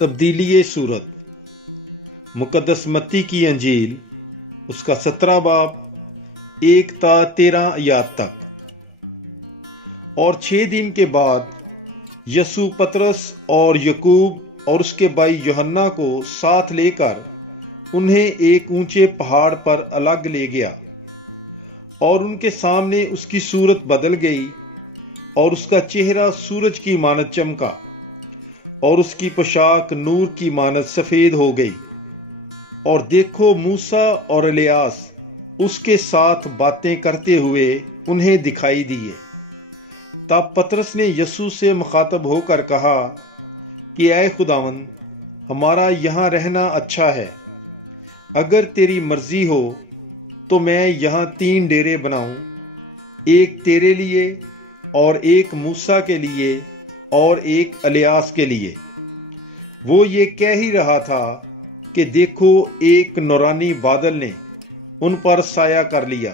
تبدیلی صورت مقدس متی کی انجیل اس کا 17 باب 1 تا 13 آیات تک۔ اور 6 دن کے بعد یسوع پطرس اور یعقوب اور اس کے بھائی یوحنا کو ساتھ لے کر انہیں ایک اونچے پہاڑ پر الگ لے گیا، اور ان کے سامنے اس کی صورت بدل گئی، اور اس کا چہرہ سورج کی مانند چمکا، اور اس کی پوشاک نور کی مانند سفید ہو گئی۔ اور دیکھو، موسیٰ اور الیاس اس کے ساتھ باتیں کرتے ہوئے انہیں دکھائی دیے۔ تب پطرس نے یسوع سے مخاطب ہو کر کہا کہ اے خداوند، ہمارا یہاں رہنا اچھا ہے۔ اگر تیری مرضی ہو تو میں یہاں 3 ڈیرے بناؤں، ایک تیرے لیے، اور ایک موسیٰ کے لیے، اور ایک الیاس کے لیے۔ وہ یہ کہہ ہی رہا تھا کہ دیکھو، ایک نورانی بادل نے ان پر سایہ کر لیا،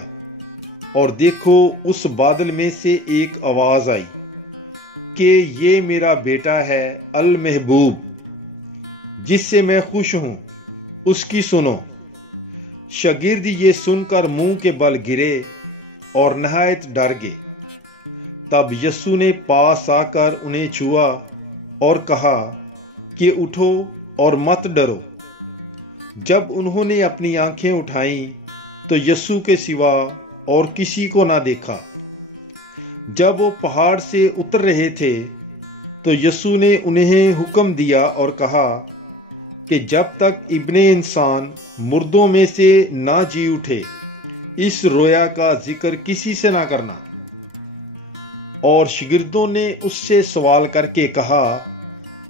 اور دیکھو، اس بادل میں سے ایک آواز آئی کہ یہ میرا بیٹا ہے المحبوب، جس سے میں خوش ہوں، اس کی سنو۔ شاگرد یہ سن کر منہ کے بل گرے اور نہایت ڈر گئے۔ تب یسوع نے پاس آ کر انہیں چھوا اور کہا کہ اٹھو اور مت ڈرو۔ جب انہوں نے اپنی آنکھیں اٹھائیں تو یسوع کے سوا اور کسی کو نہ دیکھا۔ جب وہ پہاڑ سے اتر رہے تھے تو یسوع نے انہیں حکم دیا اور کہا کہ جب تک ابن انسان مردوں میں سے نہ جی اٹھے، اس رویا کا ذکر کسی سے نہ کرنا۔ اور شاگردوں نے اس سے سوال کر کے کہا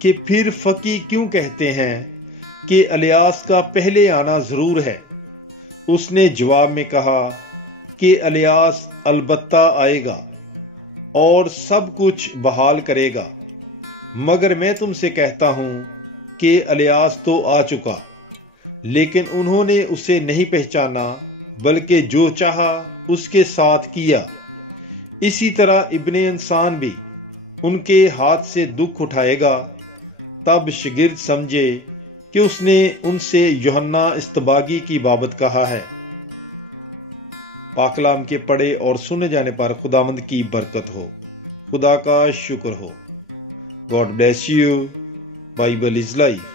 کہ پھر فقی کیوں کہتے ہیں کہ الیاس کا پہلے آنا ضرور ہے؟ اس نے جواب میں کہا کہ الیاس البتہ آئے گا اور سب کچھ بحال کرے گا، مگر میں تم سے کہتا ہوں کہ الیاس تو آ چکا، لیکن انہوں نے اسے نہیں پہچانا، بلکہ جو چاہا اس کے ساتھ کیا۔ اسی طرح ابن انسان بھی ان کے ہاتھ سے دکھ اٹھائے گا۔ تب شاگرد سمجھے کہ اس نے ان سے یوحنا اصطباغی کی بابت کہا ہے۔ پاک کلام کے پڑھے اور سنے جانے پر خداوند کی برکت ہو۔ خدا کا شکر ہو۔ God bless you. Bible is life.